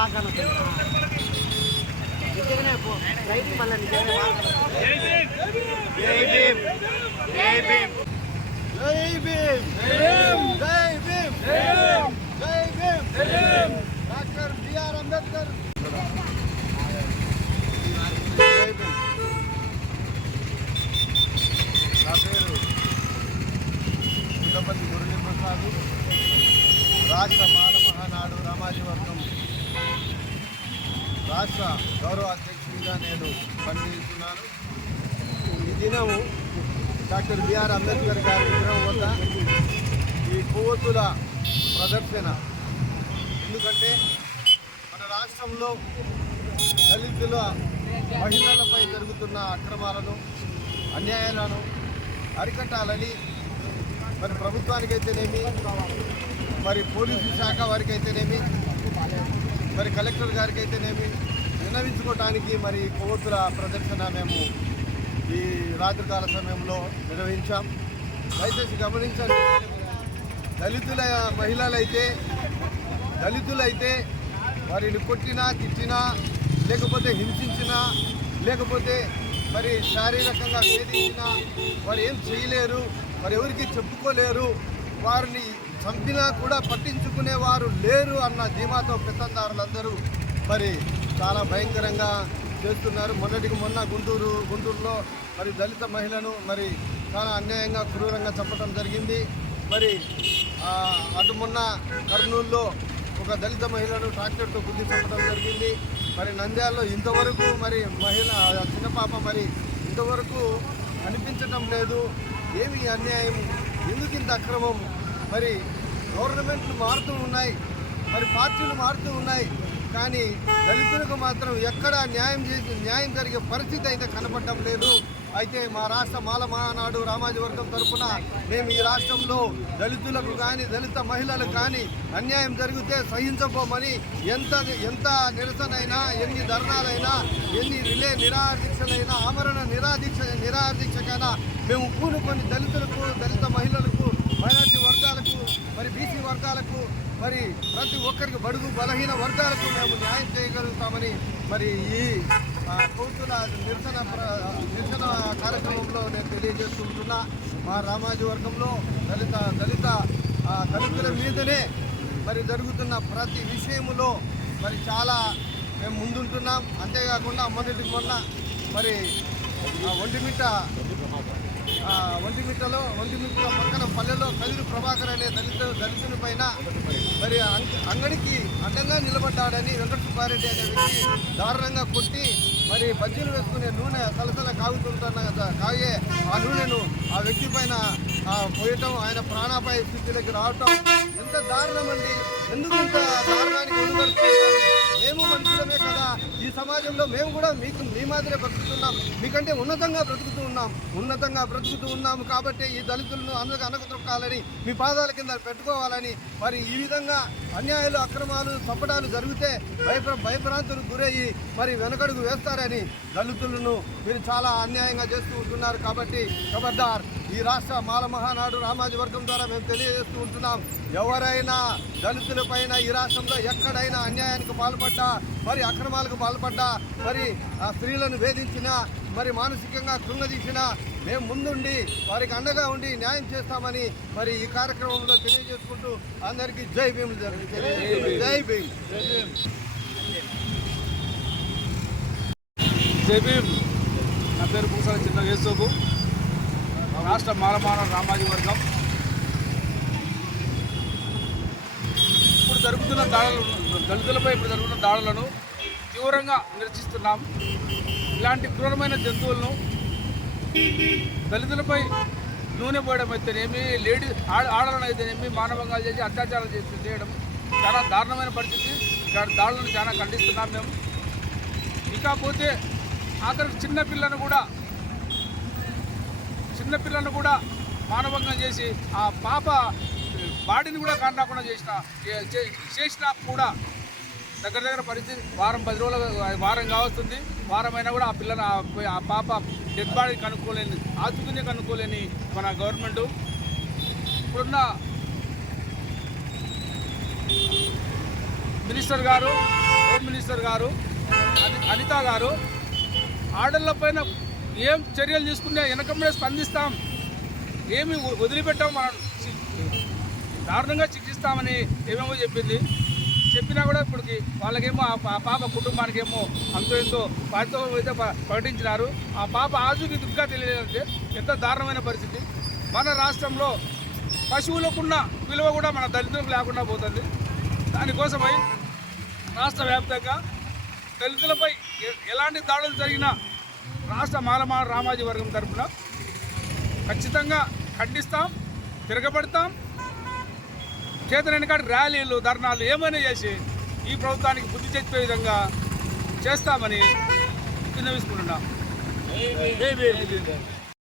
బాగా నిజంగానే రైడింగ్ మళ్ళీ నిజంగానే డాక్టర్ బిఆర్ అంబేద్కర్. నా పేరు గుండపల్లి మురళీప్రసాద్, రాష్ట్ర మాల మహానాడు రామాజీ వర్గం రాష్ట్ర గౌరవ అధ్యక్షుడిగా నేను పనిచేస్తున్నాను. ఈ దినము డాక్టర్ బిఆర్ అంబేద్కర్ గారి విగ్రహం వద్ద ఈ కొవ్వొత్తుల ప్రదర్శన. ఎందుకంటే మన రాష్ట్రంలో దళితుల మహిళలపై జరుగుతున్న అక్రమాలను, అన్యాయాలను అరికట్టాలని మరి ప్రభుత్వానికైతేనేమి, మరి పోలీసు శాఖ వారికి అయితేనేమి, మరి కలెక్టర్ గారికి అయితేనేమి విన్నవించుకోవటానికి మరి కొవ్వొత్తుల ప్రదర్శన మేము ఈ రాత్రికాల సమయంలో నిర్వహించాం. దయచేసి గమనించండి, దళితుల దళితులైతే వారిని కొట్టినా, తిట్టినా, లేకపోతే హింసించినా, లేకపోతే మరి శారీరకంగా వేధించినా వారు ఏం చేయలేరు, మరి ఎవరికి చెప్పుకోలేరు, వారిని చంపినా కూడా పట్టించుకునేవారు లేరు అన్న ధీమాతో పెత్తందారులందరూ మరి చాలా భయంకరంగా చేస్తున్నారు. మొన్నటికి మొన్న గుంటూరులో మరి దళిత మహిళను మరి చాలా అన్యాయంగా, క్రూరంగా చంపడం జరిగింది. మరి అటు మొన్న కర్నూలులో ఒక దళిత మహిళను ట్రాక్టర్తో గుద్ది చంపడం జరిగింది. మరి నంద్యాలలో ఇంతవరకు మరి చిన్న పాప మరి ఇంతవరకు కనిపించడం లేదు. ఏమి అన్యాయం, ఎందుకు ఇంత అక్రమం? మరి గవర్నమెంట్లు మారుతూ ఉన్నాయి, మరి పార్టీలు మారుతూ ఉన్నాయి, కానీ దళితులకు మాత్రం ఎక్కడ న్యాయం జరిగే పరిస్థితి అయితే కనపడటం లేదు. అయితే మా రాష్ట్ర మాల మహానాడు రామాజీ వర్గం తరఫున మేము ఈ రాష్ట్రంలో దళితులకు కానీ, దళిత మహిళలకు కానీ అన్యాయం జరిగితే సహించబోమని ఎంత నిరసనైనా, ఎన్ని ధర్నాలైనా, ఎన్ని రిలే నిరాదీక్షలైనా, ఆమరణ నిరాదీక్షకైనా మేము పూనుకొని దళితులకు, దళిత మహిళలకు, మైనార్టీ వర్గాలకు, మరి బీసీ వర్గాలకు, మరి ప్రతి ఒక్కరికి బడుగు బలహీన వర్గాలకు మేము న్యాయం చేయగలుగుతామని మరి ఈ కొవ్వొత్తుల నిరసన కార్యక్రమంలో నేను తెలియజేస్తుంటున్నా. మా రామాజీ వర్గంలో దళితుల మీదనే మరి జరుగుతున్న ప్రతి విషయములో మరి చాలా మేము ముందుంటున్నాం. అంతేకాకుండా మొన్న మరి ఒంటిమిట్ట పక్కన పల్లెలో కదిరి ప్రభాకర్ అనే దళితుని పైన మరి అంగడికి అడ్డంగా నిలబడ్డాడని వెంకట సుబ్బారెడ్డి అనే వ్యక్తి దారుణంగా కొట్టి మరి బజ్జీలు వేసుకునే నూనె సలసల కాగే ఆ నూనెను ఆ వ్యక్తి పైన పోయటం, ఆయన ప్రాణాపాయ స్థితిలోకి రావటం ఎంత దారుణం అండి! ఎందుకు ఇంత దారుణానికి ముందుపడుతున్నారు? మేము మనుషులమే కదా, ఈ సమాజంలో మేము కూడా మీ మాదిరే బ్రతుకుతున్నాం, మీకంటే ఉన్నతంగా బ్రతుకుతూ ఉన్నాము కాబట్టి ఈ దళితులను అనగతొక్కాలని, మీ పాదాల కింద పెట్టుకోవాలని మరి ఈ విధంగా అన్యాయాలు, అక్రమాలు, చంపడాలు జరిగితే భయభ్రాంతులకు గురయ్యి మరి వెనకడుగు వేస్తారని దళితులను మీరు చాలా అన్యాయంగా చేస్తూ ఉంటున్నారు. కాబట్టి ఖబర్దార్, ఈ రాష్ట్ర మాల మహానాడు రామాజీ వర్గం ద్వారా మేము తెలియజేస్తూ ఉంటున్నాం, ఎవరైనా దళితులపైన ఈ రాష్ట్రంలో ఎక్కడైనా అన్యాయానికి పాల్పడ్డా, మరి అక్రమాలకు పాల్పడ్డా, మరి స్త్రీలను వేధించినా, మరి మానసికంగా కృంగదీసినా మేము ముందుండి వారికి అండగా ఉండి న్యాయం చేస్తామని మరి ఈ కార్యక్రమంలో తెలియజేసుకుంటూ అందరికీ జై భీమ్. జై భీమ్. జై భీమ్. నా పేరు పూసాల చిన్న యేసోబు, రాష్ట్ర మాలమానవ రామాజీ వర్గం. దళితులపై ఇప్పుడు జరుగుతున్న దాడులను తీవ్రంగా నిరసిస్తున్నాం. ఇలాంటి క్రూరమైన జంతువులను దళితులపై నూనె పోయడం అయితేనేమి, ఆడలను అయితేనేమి మానవంగాలు చేసి అత్యాచారాలు చేయడం చాలా దారుణమైన పరిస్థితి. ఇలాంటి దాడులను చాలా ఖండిస్తున్నాం మేము. ఇకపోతే ఆఖరికి చిన్నపిల్లను కూడా మానవంగా చేసి ఆ పాప బాడీని కూడా కాంటాకుండా చేసినా కూడా దగ్గర పరిస్థితి వారం కావస్తుంది. వారమైనా కూడా ఆ పాప డెడ్ బాడీ కనుక్కోలేని మన గవర్నమెంట్. ఇప్పుడున్న మినిస్టర్ గారు, హోమ్ మినిస్టర్ గారు అనిత గారు ఆర్డర్లపైన ఏం చర్యలు తీసుకున్నా వెనకమ్మడే స్పందిస్తాం, ఏమి వదిలిపెట్టాం, మనం దారుణంగా శిక్షిస్తామని ఏమేమో చెప్పింది. చెప్పినా కూడా ఇప్పటికి వాళ్ళకేమో ఆ పాప కుటుంబానికేమో అంతో ఎంతో పారితోషికం అయితే ప్రకటించినారు. ఆ పాప ఆజుకి దుగ్గా తెలియదంటే ఎంత దారుణమైన పరిస్థితి. మన రాష్ట్రంలో పశువులకున్న విలువ కూడా మన దళితులకు లేకుండా పోతుంది. దానికోసమై రాష్ట్ర వ్యాప్తంగా దళితులపై ఎలాంటి దాడులు జరిగినా రాష్ట్ర మాలమాల రామాజీ వర్గం తరఫున ఖచ్చితంగా ఖండిస్తాం, తిరగబడతాం. చేతనైన కాడి ర్యాలీలు, ధర్నాలు ఏమైనా చేసి ఈ ప్రభుత్వానికి బుద్ధి చెప్పే విధంగా చేస్తామని విన్నవిస్తున్నాం.